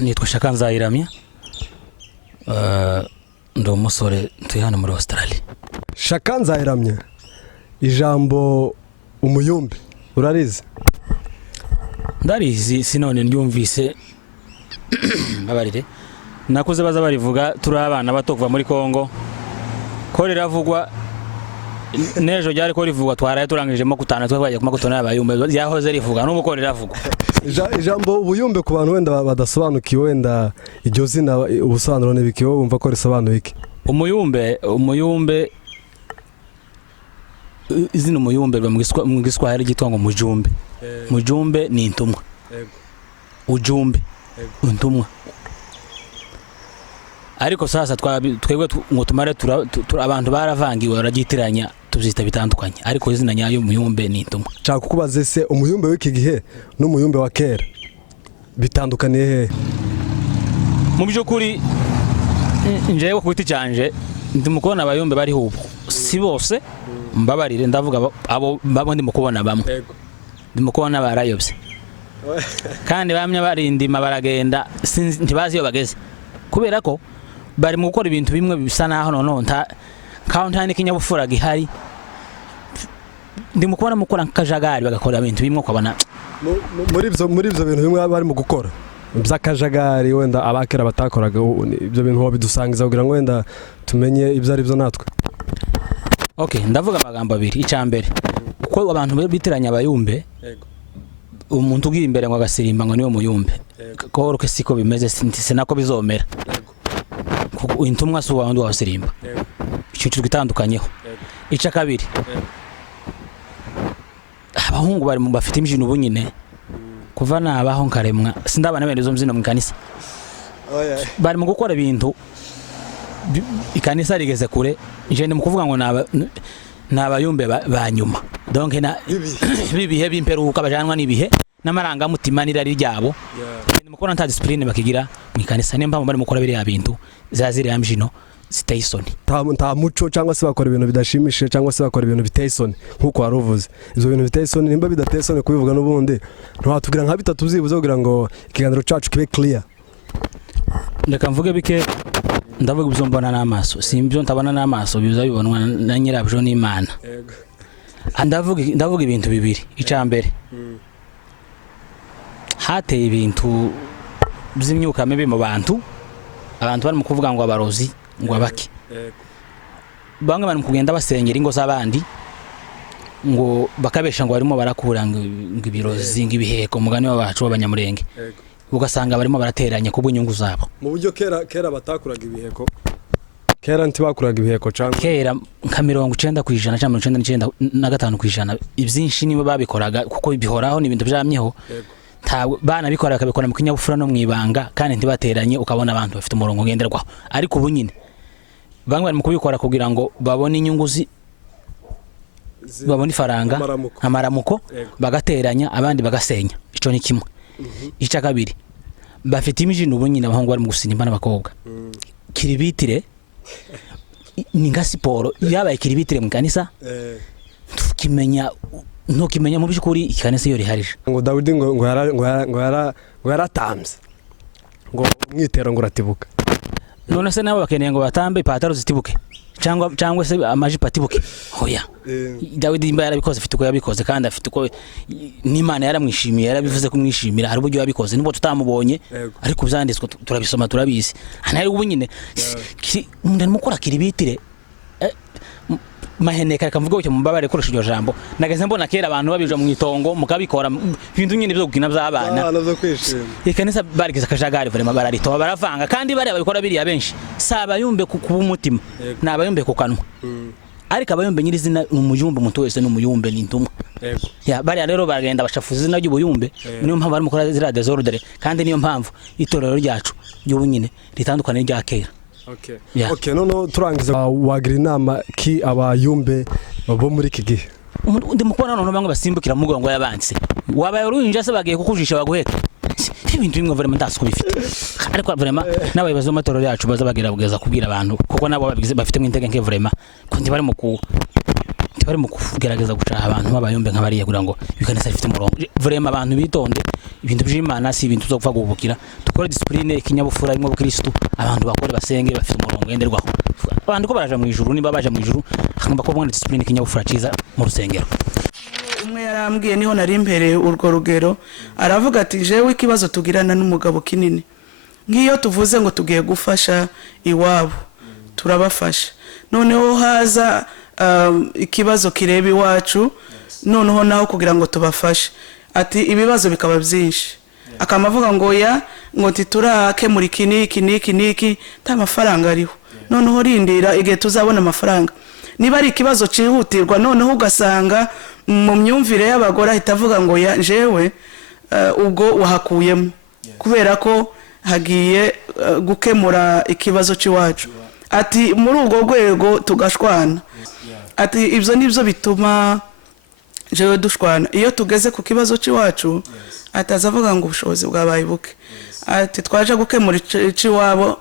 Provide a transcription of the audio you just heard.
nitwa Shaka Nzayiramya ndo umusore turi hano muri Australia. Shaka Nzayiramya, ijambo umuyumbe urarize? Ndarizi sinone ndyumvise babarire nakuze baza barivuga turi abana bato kuva muri Kongo ko riravugwa nejo ryari ko rivugwa twaraye turangijemo kutana twabaye kuma kutona abayumbe yahoze rivuga n'ubu ko riravugwa. Ijambo ubuyumbe ku bantu wenda badasobanukiwe wenda iryo zina ubusobanuro nebikiwe wumva ko risobanuye iki? Umuyumbe izina umuyumbe mu Giswahili gitwa ngo mujumbe. Mujumbe ni intumwa. Ujumbe intumwa. Ariko sasa twebwe ngo tumare abantu baravangiwe baragitiranya tubyita bitandukanye, ariko izina nyayo umuyumbe ni intumwa. Cyaka kubaze se umuyumbe w'iki gihe n'umuyumbe wa kera bitandukaniye he? Mu by'ukuri Njye ku giti cyanje ndimo kubona abayumbe bari hubu si bose mbabarire ndavuga abo ndimo kubona bamwe ndimo kubona barayobye kandi bamwe barindima baragenda ntibazi iyo bageze kubera ko bari mu gukora ibintu bimwe bisa naho none nta n'ikinyabufura gihari. Ndimo kubona mukora nk'akajagari bagakora ibintu bimwe ukabona muri ibyo bintu bimwe bari mu gukora by'akajagari wenda abakera batakoraga ibyo bintu ho bidusangiza kugira ngo wenda tumenye ibyo ari byo natwe. Okay, ndavuga amagambo abiri. Icambere uko abantu bitiranya abayumbe umuntu ugiye imbere ngo agasirimba ngo niwe muyumbe ko ruke siko bimeze sinako bizomera intumwa so wandi wasirimba icyo gitandukanyeho. Ica kabiri abahungu bari mu bafite imjino bunyine kuva nabaho nkaremwa sindabana bene zo mzino mu kanisa bari mu gukora ibintu ikanisa rigeze kure je ndi mu kuvuga ngo nabayumbe banyuma donc bibihe bimperuka bajanwa nibihe namaranga mutima nirari ryabo ndi mukora nta discipline bakigira mu kanisa nemba bari mukora biri yabintu zazire yamjino ziteye isoni nta muco cyangwa se bakora ibintu bidashimishije cyangwa se bakora ibintu biteye isoni nkuko waruvuze. Izo bintu biteye isoni nimba bidateye isoni kubivuga n'ubundi ntwatubwira nka bitatu uzibuze kugira ngo ikiganiro cyacu kibe clear. Ndeka mvuge bike ndavuga ibyo mbona n'amaso simbyo ntabona n'amaso biza bibonwa na nyirabyo n'Imana. Ndavuga ibintu bibiri. Icambere hateye ibintu by'imyuka mibi mu bantu bari mu kuvuga ngo abarozi ngo abaki bamwe bari mu kugenda basengera ingo z'abandi ngo bakabesha ngo barimo barakura ngo ibirozi ngo ibiheko mugani wabacu w'abanyamurenge ugasanga barimo barateranya ku bw'inyungu zabo. Mu buryo kera batakuraga ibiheko kera ntibakuraga ibiheko cyangwa kera nka 90% cyangwa 95% ibyinshi nibo babikoraga kuko bihoraho n'ibintu byamyeho bana bikora bakabikora mu kinyabufura no mwibanga kandi ntibateranye ukabona abantu bafite umurongo ngenderwaho. Ariko ubu nyine bamwe bari mu kubikora kugira ngo babone inyungu babone ifaranga amaramuko bagateranya abandi bagasenya. Ico ni kimwe. Ica kabiri bafite imijino ubu nyine abahungu bari mu gusinimba n'abakobwa kiribitire ni nka siporo yabaye kiribitire mu kanisa tukimenya ntukimenya mu byukuri ikanisa iyo riharije ngo Dawidi ngo yaratamze ngo mwitero ngo ratibuka none se nabo bakeneye ngo batambe ipataro zitibuke cyangwa se amajipo atibuke. Hoya Dawidi imba yarabikoze afite uko yabikoze kandi afite uko n'Imana yaramwishimiye yarabivuze kumwishimira hari uburyo yabikoze nubwo tutamubonye ariko byanditswe turabisoma turabizi. Anari ubu nyine umuntu mukora kiribitire maheneka kamvuga cyo mubabare koresha iryo jambo nageze mbona kera abantu babije mu itongo mukabikora ibintu nyine byo gukina by'abana nazo kwishima ikanisa barigize akajagari vraiment bararitoba baravanga kandi bari ababikora biri abenshi sabayumbe ku umutima nabayumbe ku kanwa ariko abayumbe nyirizina umuyumbe umuntu wese n'umuyumbe n'intumwa ya bari rero bagenda bashafuza izina ry'ubuyumbe niyo mpamvu bari mukora zira desordre kandi niyo mpamvu itorero ryacu ry'ubunyine ritandukanye rya kera. Okay, no turangiza wagira inama ki abayumbe bo muri iki gihe? Ndimo kubona none bamwe basimbukira mu mugongo y'abanse wabaye uruhinja se bagiye kukujisha baguheka ibintu bimwe vraiment ndasuko bifite ariko vraiment n'abayobozi b'amatorero yacu baza bagira bugeza kubwira abantu kuko nabo bafite mu intege nke vraiment ko ndi bari mu bari mu kugerageza gucaha abantu b'abayumbe nk'abariye kugira ngo ibikanisa bifite umurongo vraiment abantu bitonde ibintu by'Imana si ibintu zo kuva gubukira dukore discipline ikinyabufura imwe bukristo abantu bakore basenge bafite umurongo yenderwaho abantu ko baraje mu ijuru niba baje mu ijuru akamba ko bwana discipline ikinyabufura ciza mu rusengero. Umwe yarambwiye niho nari impereye urwo rugero aravuga ati jewe ikibazo tugirana n'umugabo kinini ngiyo tuvuze ngo tugiye gufasha iwabo turabafasha noneho haza ikibazo kireba iwacu noneho naho kugira ngo tubafashe ati ibibazo bikaba byinshi akamavuga ngo ya ngo titurake muri kiniki nta mafaranga ariho noneho rindira igihe tuzabona amafaranga niba ari ikibazo cihutirwa noneho ugasanga mu myumvire y'abagore ahitavuga ngo ya jewe ubwo wahakuyemo kubera ko hagiye gukemura ikibazo cy'iwacu ati muri ubwo rwego tugashwana ati ibyo nibyo bituma jewe dushwana iyo tugeze ku kibazo cy'iwacu atazavuga ngo ubushobozi bwabaye buke ati twaje gukemura icy'iwabo